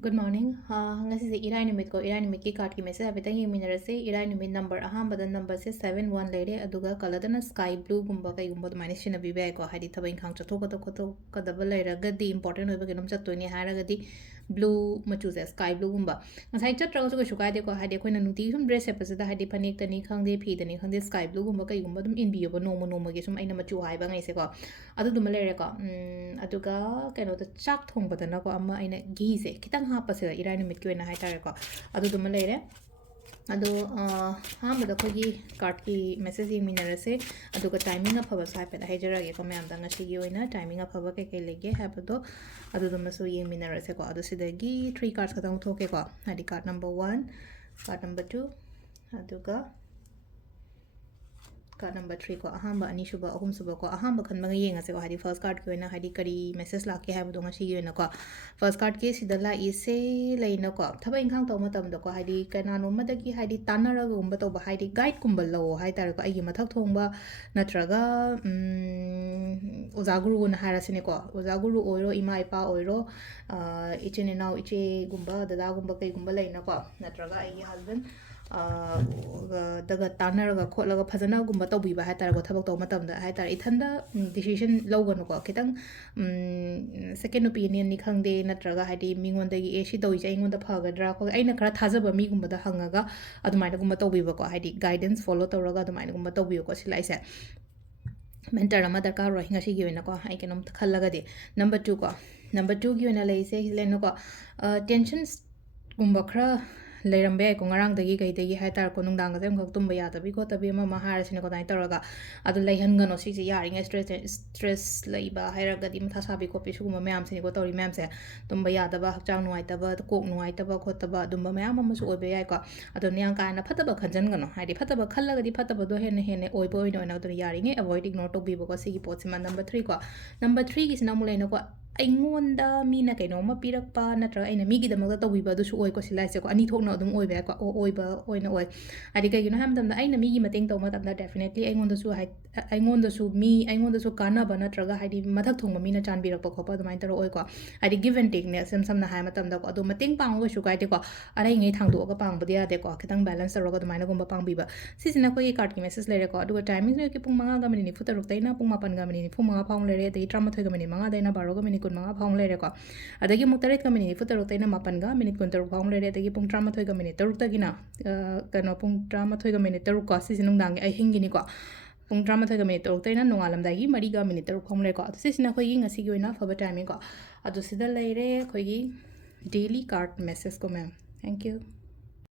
Good morning. Ngasigi irai numit ko irai numit ki card ki message abitang yeminarase irai numit number ahambada number se 71 lere aduga kaladana sky blue gumba kai gumba dumani shina bibe ko hadi thaba inkhang chatho ka da balera gadi important hoiba genum chattoini haragadi blue machu se sky blue gumba ngasai chatraga ko shukai de ko hadi koina nuti sum dress episode hadi panik tani khangde phi tani khangde sky blue gumba kai gumba dum in biyo no gi sum aina machu haiba ngai se ko adu dum lere ko aduga keno ta chak thong badana ko ama aina gi se kitang hapasida irai numit ki oina haitare ko adu dum leire adu hamada khogi card ki message yeminarase aduga timing afaba saipeda haijarage ko mayam da ngasigi oina timing afaba ke ke lege habado adu dum so yeminarase ko adu sidagi 3 cards kadang thoke ko hadi card number 1 card number 2 aduga card number 3 ko ahamba ani shuba ahum suba ko ahamba khan manga yenga se ko hadi first card ko na hadi kari message la ke habu donga shi yena ko first card ke sida la ise leina ko thaba inkhang to matam do ko hadi kana no madagi hadi tanara gumba to ba hadi guide kumba lo hai tar ko agi mathak thongba natraga oza guru na harasine ko oza guru oiro ima ipa oiro ichene now iche gumba dada gumba kai gumba leina ko natraga agi husband daga tanaraga khotlaga phajana gumba tawbiba haitara ko thabak taw matamda haitara ithanda decision logano ko kitang second opinion ni khangde natraga hadi mingondagi e shi doi jai ngonda phagadra ko aina khara thajaba mi gumba da hangaga adumaina gumba tawbiba ko hadi guidance follow tawraga adumaina gumba tawbiyo ko silaise mentor ama darkar ro hinga shi gi oina ko ai kenom khallaga de number 2 ko number 2 gi oina leise hileno ko tensions gumba khara leirambe ko ngarang dagi kai dagi hai tar ko nungdang ga jam tumba ya tabi ko tabi ma mahar sine ko dai taraga adu leihan gano si si yaring stress leiba hairaga di matha sabi ko pisu ma mayam sine ko tori mayam se tumba ya daba hakchang nuai taba kok nuai taba ko taba dumba mayam ma su oibe yai ko adu nyang ka na phataba khanjan gano haidi phataba khallaga di phataba do hene oibo ino na adu yaring avoid ignore to bi ko si gi pot sima number 3 ko number 3 gi sina mulai na ko aingonda mina kaino ma pirakpa natra aina migi damagda tawbiba du su oi ko silai se ko ani thokna adum oi ba ko oi ba oina oi adi kai gino ham damda aina migi mateng taw matamda definitely aingonda su mi aingonda su kana ba natraga hadi mathak thongba mina chanbi rakpa khopa adumai taro oi ko adi give and take ne sam na hai matamda ko adu mateng pang go su kai de ko arai ngai thangdo ga pang bdia de ko kitang balance ro ga adumai na gumba pang biba sisina ko card ki message lere ko adu timing ne ki pung manga ga mini futa ruk taina pung mapan ga mini pung manga phang lere de trama thoi ga mini manga daina baro ga mini manga phang lere ko adagi muk taret ka minute futaruk taina mapan ga minute kun taruk phang lere adagi pung trama thoi ga minute taruk tagina kano pung trama thoi ga minute taruk ko si sinung dang ai hingini ko pung trama thoi ga minute taruk taina nongalam dagi mari ga minute taruk phang lere ko si sina khoi gi ngasi gi oina phaba timing ko adu sida leire khoi gi daily card message ko ma'am thank you